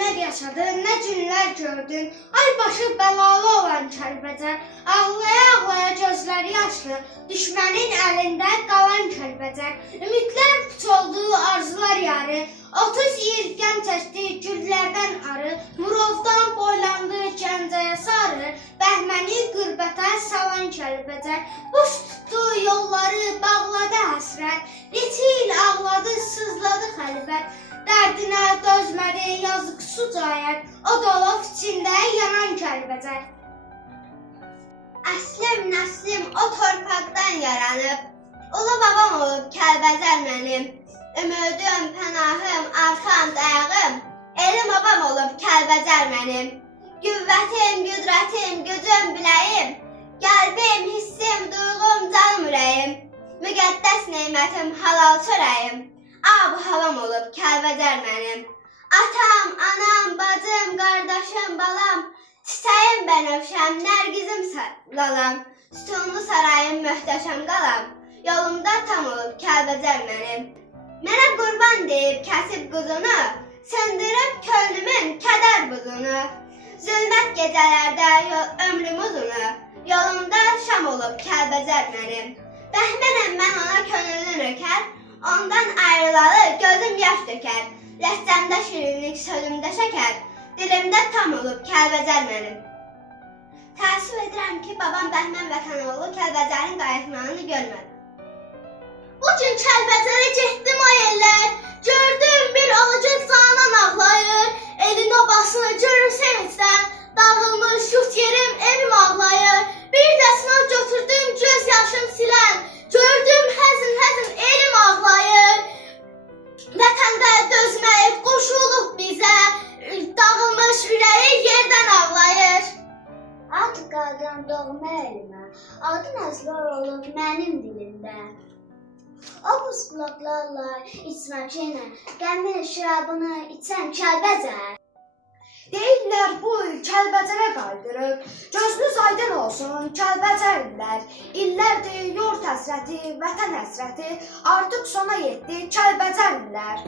günlər yaşadın, nə günlər gördün. Ay başı bəlalı olan Kəlbəcər, ağlaya-ağlaya gözləri yaşlı, düşmənin əlində qalan Kəlbəcər. Ümidlər puç oldu, arzular yarı, 30 il qəm çəkdi güllərdən arı, Murovdan boylandı Gəncəyə sarı, Bəhməni qürbətə salan Kəlbəcər. Boş tutdu yolları, bağladı həsrət, neçə il ağladı, sızladı xəlbət. Dərdinə dözmədi yazıq sucayət, o dolub içində yanan Kəlbəcər. Əslim, nəslim o torpaqdan yaranıb, ulu babam olub Kəlbəcər mənim. Ümidim, pənahım, arxam, dayağım, elim obam olub Kəlbəcər mənim. Qüvvətim, qüdrətim, gücüm, biləyim, qəlbim, hissim, duyğum, canım, ürəyim, müqəddəs neymətim, halal çörəyim. Ab havam olub Kəlbəcər mənim. Atam, anam, bacım, qardaşım, balam, çiçəyim bənövşəm, nərgizim qalam, sütunlu sarayım, möhtəşəm qalam, yolumda tam olub Kəlbəcər mənim. Mənə qurban deyib kəsib quzunu, söndürüb könlümün kədər buzunu. Zülmət gecələrdə ömrüm uzunu, yolumda şam olub Kəlbəcər mənim. Bəhmənəm mən ona könüllü nökər, ondan ayrılalı gözüm yaş dökər. Ləhcəmdə şirinlik, sözümdə şəkər, dilimdə tam olub Kəlbəcər mənim. Təəssüf edirəm ki, babam Bəhmən vətənoğlu Kəlbəcərin qayıtmanını görmədi. O gün Kəlbəcərə getdim o yerlər, gördüm bir alacaq canan ağlayır, elin obasını görür sevincdən, dağılmış yurt yerim, evim ağlayır. Bir də sınav götürdüm göz yaşım silən, gördüm həzin elim ağlayır. Vətəndə dözməyib qoşulub bizə, dağılmış ürəyi yerdən ağlayır. Ad qalqan doğma elimə, adın əzbar olub mənim dilimdə. O buz bulaqlarla, içməklə, qəmin şərabını içən Kəlbəcər. Deyirlər bu il Kəlbəcərə qaydırıb, gözünüz aydın olsun Kəlbəcərlilər. İllərdir yurt həsrəti, vətən həsrəti, artıq sona yetdi Kəlbəcərlilər.